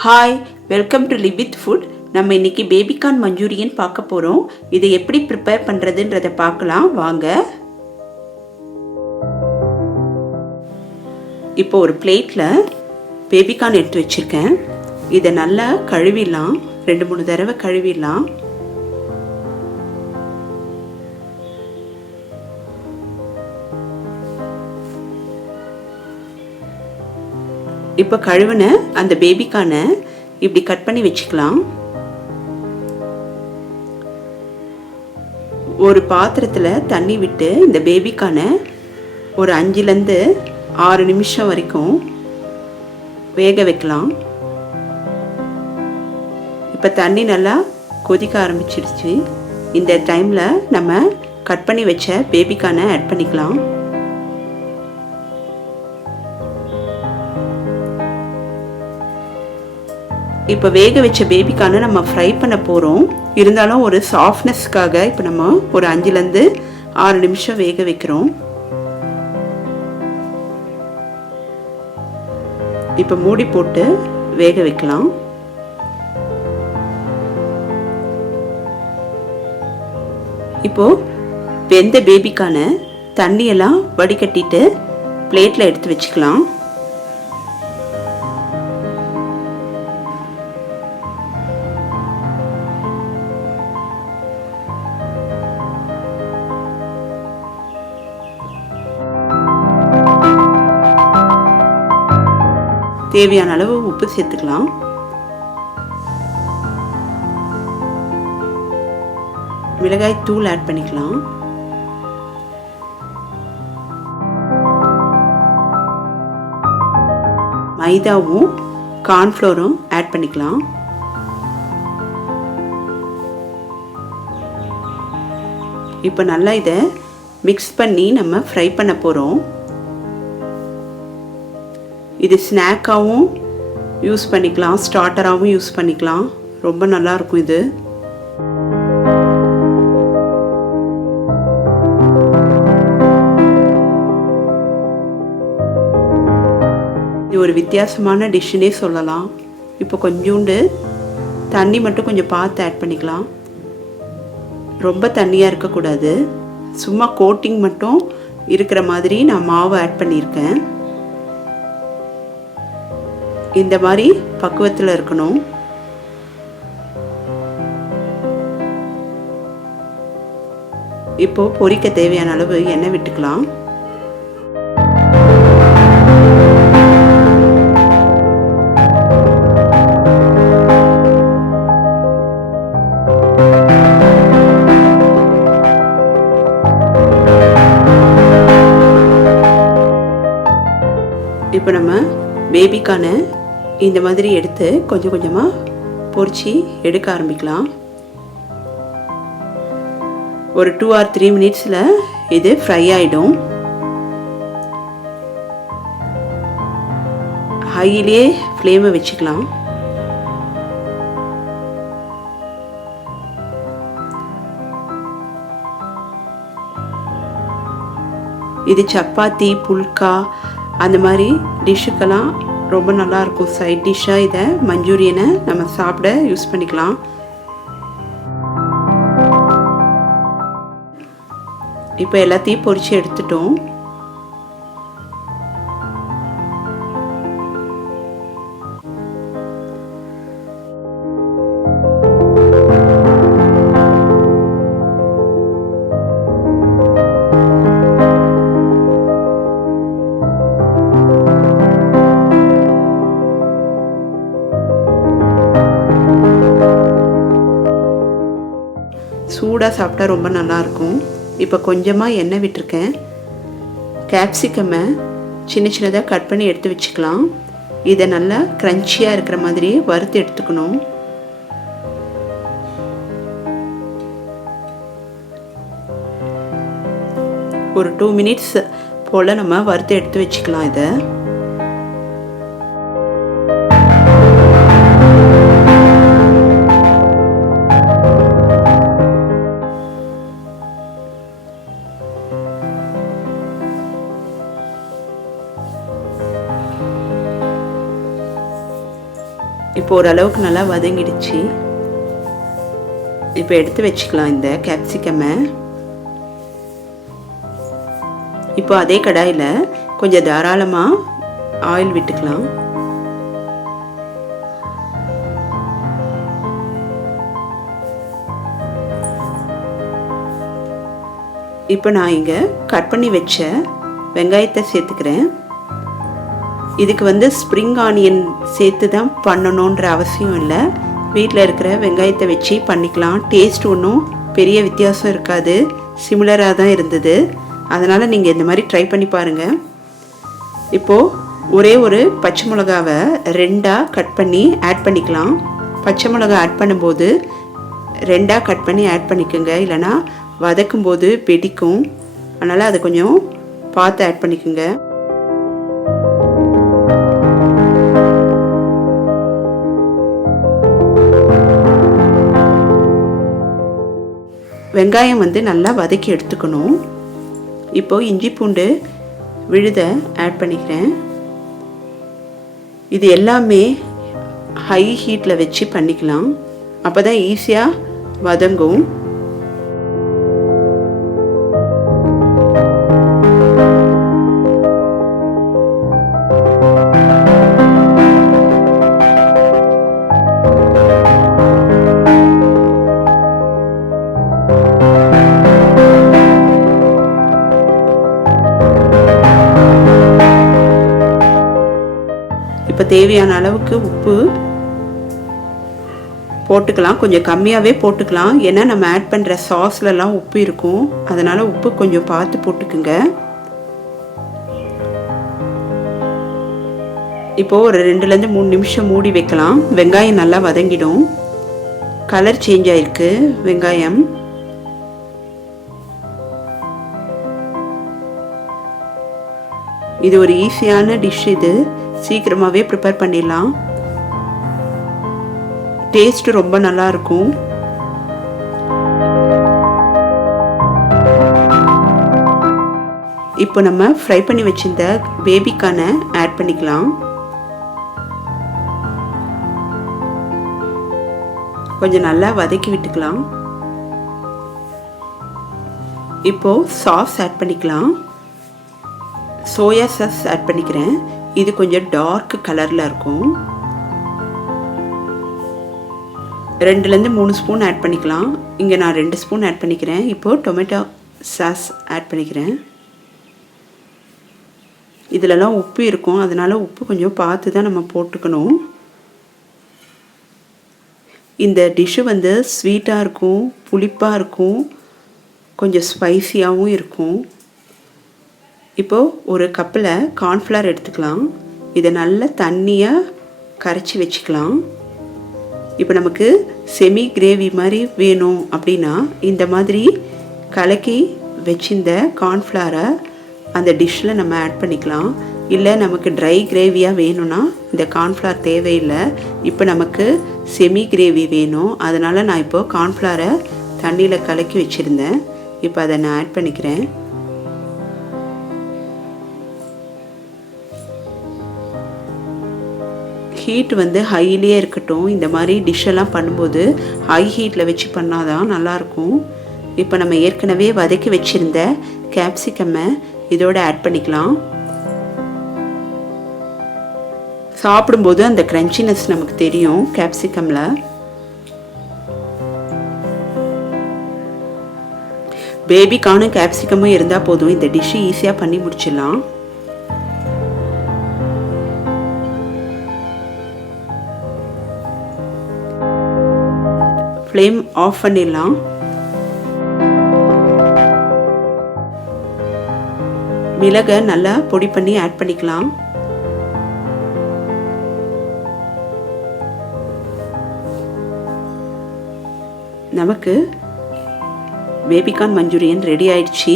Hi, welcome to live with food. நம்ம இன்னைக்கு baby corn Manchurian பார்க்க போகிறோம். இதை எப்படி ப்ரிப்பேர் பண்ணுறதுன்றதை பார்க்கலாம் வாங்க. இப்போ ஒரு பிளேட்டில் பேபிகார்ன் எடுத்து வச்சுருக்கேன். இதை நல்லா கழுவிடலாம், 2-3 தடவை கழுவிடலாம். இப்போ கழுவின அந்த பேபிக்கான இப்படி கட் பண்ணி வச்சுக்கலாம். ஒரு பாத்திரத்தில் தண்ணி விட்டு இந்த பேபிக்கான ஒரு 5-6 நிமிஷம் வரைக்கும் வேக வைக்கலாம். இப்போ தண்ணி நல்லா கொதிக்க ஆரம்பிச்சிடுச்சு. இந்த டைமில் நம்ம கட் பண்ணி வச்ச பேபிக்கான ஆட் பண்ணிக்கலாம். இப்போ வேக வச்ச பேபிக்கான நம்ம ஃப்ரை பண்ண போகிறோம். இருந்தாலும் ஒரு சாஃப்ட்னஸ்க்காக இப்போ நம்ம ஒரு 5-6 நிமிஷம் வேக வைக்கிறோம். இப்போ மூடி போட்டு வேக வைக்கலாம். இப்போ வெந்த பேபிக்கான தண்ணியெல்லாம் வடிகட்டிட்டு பிளேட்டில் எடுத்து வச்சுக்கலாம். தேவையான அளவு உப்பு சேர்த்துக்கலாம். மிளகாய் தூள் ஆட் பண்ணிக்கலாம். மைதாவும் கார்ன்ஃப்ளோரும் ஆட் பண்ணிக்கலாம். இப்போ நல்லா இதை மிக்ஸ் பண்ணி நம்ம ஃப்ரை பண்ண போகிறோம். இது ஸ்நாக்காகவும் யூஸ் பண்ணிக்கலாம், ஸ்டார்டராகவும் யூஸ் பண்ணிக்கலாம். ரொம்ப நல்லாயிருக்கும் இது. இது ஒரு வித்தியாசமான டிஷ்ஷுன்னே சொல்லலாம். இப்போ கொஞ்சோண்டு தண்ணி மட்டும் கொஞ்சம் பார்த்து ஆட் பண்ணிக்கலாம். ரொம்ப தண்ணியாக இருக்கக்கூடாது, சும்மா கோட்டிங் மட்டும் இருக்கிற மாதிரி நான் மாவு ஆட் பண்ணியிருக்கேன். இந்த மாதிரி பக்குவத்தில் இருக்கணும். இப்போ பொரிக்க தேவையான அளவு எண்ணெய் விட்டுக்கலாம். இப்போ நம்ம பேபிக்கான இந்த மாதிரி எடுத்து கொஞ்சம் கொஞ்சமாக பொரிச்சு எடுக்க ஆரம்பிக்கலாம். ஒரு 2 or 3 மினிட்ஸில் இது ஃப்ரை ஆகிடும். ஹையிலே ஃப்ளேமை வச்சுக்கலாம். இது சப்பாத்தி, புல்கா அந்த மாதிரி டிஷ்ஷுக்கெல்லாம் ரொம்ப நல்லாயிருக்கும். சைட் டிஷ்ஷாக இதை மஞ்சூரியனை நம்ம சாப்பிட யூஸ் பண்ணிக்கலாம். இப்போ எல்லாத்தையும் பொரிச்சு எடுத்துட்டோம். சூடாக சாப்பிட்டா ரொம்ப நல்லாயிருக்கும். இப்போ கொஞ்சமாக எண்ணெய் விட்டுருக்கேன். கேப்சிகம்மை சின்ன சின்னதாக கட் பண்ணி எடுத்து வச்சுக்கலாம். இதை நல்லா க்ரன்ச்சியாக இருக்கிற மாதிரி வறுத்து எடுத்துக்கணும். ஒரு 2 மினிட்ஸ் போல் நம்ம வறுத்து எடுத்து வச்சுக்கலாம். இதை இப்போ ஓரளவுக்கு நல்லா வதங்கிடுச்சு. இப்போ எடுத்து வச்சுக்கலாம் இந்த கேப்சிகமை. இப்போ அதே கடாயில் கொஞ்சம் தாராளமாக ஆயில் விட்டுக்கலாம். இப்போ நான் இங்கே கட் பண்ணி வச்ச வெங்காயத்தை சேர்த்துக்கிறேன். இதுக்கு ஸ்ப்ரிங் ஆனியன் சேர்த்து தான் பண்ணணுன்ற அவசியம் இல்லை. வீட்டில் இருக்கிற வெங்காயத்தை வச்சு பண்ணிக்கலாம். டேஸ்ட் ஒன்றும் பெரிய வித்தியாசம் இருக்காது, சிமிலராக தான் இருந்தது. அதனால் நீங்கள் இந்த மாதிரி ட்ரை பண்ணி பாருங்கள். இப்போது ஒரே ஒரு பச்சை மிளகாவை 2ஆக கட் பண்ணி ஆட் பண்ணிக்கலாம். பச்சை மிளகா ஆட் பண்ணும்போது 2ஆக கட் பண்ணி ஆட் பண்ணிக்கோங்க, இல்லைனா வதக்கும்போது வெடிக்கும். அதனால் அதை கொஞ்சம் பார்த்து ஆட் பண்ணிக்கோங்க. வெங்காயம் நல்லா வதக்கி எடுத்துக்கணும். இப்போது இஞ்சி பூண்டு விழுதை ஆட் பண்ணிக்கிறேன். இது எல்லாமே ஹை ஹீட்டில் வச்சு பண்ணிக்கலாம், அப்போ தான் ஈஸியாக வதங்கும். இப்போ தேவையான அளவுக்கு உப்பு போட்டுக்கலாம். கொஞ்சம் கம்மியாகவே போட்டுக்கலாம், ஏன்னா நம்ம ஆட் பண்ணுற சாஸ்லலாம் உப்பு இருக்கும். அதனால் உப்பு கொஞ்சம் பார்த்து போட்டுக்குங்க. இப்போது ஒரு 2-3 நிமிஷம் மூடி வைக்கலாம். வெங்காயம் நல்லா வதங்கிடும். கலர் சேஞ்ச் ஆகிருக்கு வெங்காயம். இது ஒரு ஈஸியான டிஷ். இது சீக்கிரமாகவே ப்ரிப்பேர் பண்ணிடலாம். டேஸ்ட் ரொம்ப நல்லா இருக்கும். இப்போ நம்ம ஃப்ரை பண்ணி வச்சிருந்த பேபிகார்னை ஆட் பண்ணிக்கலாம். கொஞ்சம் நல்லா வதக்கி விட்டுக்கலாம். இப்போ சாஸ் ஆட் பண்ணிக்கலாம். சோயா சாஸ் ஆட் பண்ணிக்கிறேன். இது கொஞ்சம் டார்க் கலரில் இருக்கும். 2-3 ஸ்பூன் ஆட் பண்ணிக்கலாம். இங்கே நான் 2 ஸ்பூன் ஆட் பண்ணிக்கிறேன். இப்போது டொமேட்டோ சாஸ் ஆட் பண்ணிக்கிறேன். இதிலலாம் உப்பு இருக்கும், அதனால் உப்பு கொஞ்சம் பார்த்து தான் நம்ம போட்டுக்கணும். இந்த டிஷ்ஷு ஸ்வீட்டாக இருக்கும், புளிப்பாக இருக்கும், கொஞ்சம் ஸ்பைசியாகவும் இருக்கும். இப்போது ஒரு கப்பில் கார்ன்ஃப்ளவர் எடுத்துக்கலாம். இதை நல்லா தண்ணியாக கரைச்சி வச்சுக்கலாம். இப்போ நமக்கு செமி கிரேவி மாதிரி வேணும் அப்படின்னா இந்த மாதிரி கலக்கி வச்சிருந்த கார்ன்ஃப்ளவரை அந்த டிஷ்ஷில் நம்ம ஆட் பண்ணிக்கலாம். இல்லை நமக்கு ட்ரை கிரேவியாக வேணும்னா இந்த கார்ன்ஃப்ளவர் தேவையில்லை. இப்போ நமக்கு செமி கிரேவி வேணும், அதனால் நான் இப்போது கார்ன்ஃப்ளவரை தண்ணியில் கலக்கி வச்சுருந்தேன். இப்போ அதை நான் ஆட் பண்ணிக்கிறேன். ஹீட் ஹையிலே இருக்கட்டும். இந்த மாதிரி டிஷ்ஷெல்லாம் பண்ணும்போது ஹை ஹீட்டில் வச்சு பண்ணால் தான் நல்லாயிருக்கும். இப்போ நம்ம ஏற்கனவே வதக்கி வச்சுருந்த கேப்சிகம்மை இதோடு ஆட் பண்ணிக்கலாம். சாப்பிடும்போது அந்த க்ரன்ச்சினஸ் நமக்கு தெரியும் கேப்சிகமில். பேபிக்கான கேப்சிகமும் இருந்தால் போதும், இந்த டிஷ்ஷு ஈஸியாக பண்ணி முடிச்சிடலாம். ஃப்ளேம் ஆஃப் பண்ணிடலாம். மிளகை நல்லா பொடி பண்ணி ஆட் பண்ணிக்கலாம். நமக்கு பேபிகார்ன் மஞ்சூரியன் ரெடி ஆயிடுச்சு.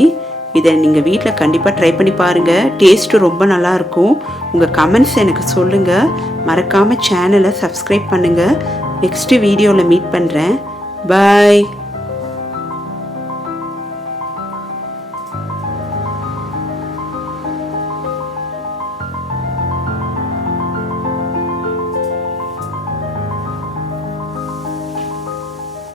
இதை நீங்கள் வீட்டில் கண்டிப்பாக ட்ரை பண்ணி பாருங்கள். டேஸ்ட்டு ரொம்ப நல்லாயிருக்கும். உங்கள் கமெண்ட்ஸ் எனக்கு சொல்லுங்கள். மறக்காமல் சேனலை சப்ஸ்கிரைப் பண்ணுங்கள். நெக்ஸ்ட்டு வீடியோவில் மீட் பண்ணுறேன். பாய்.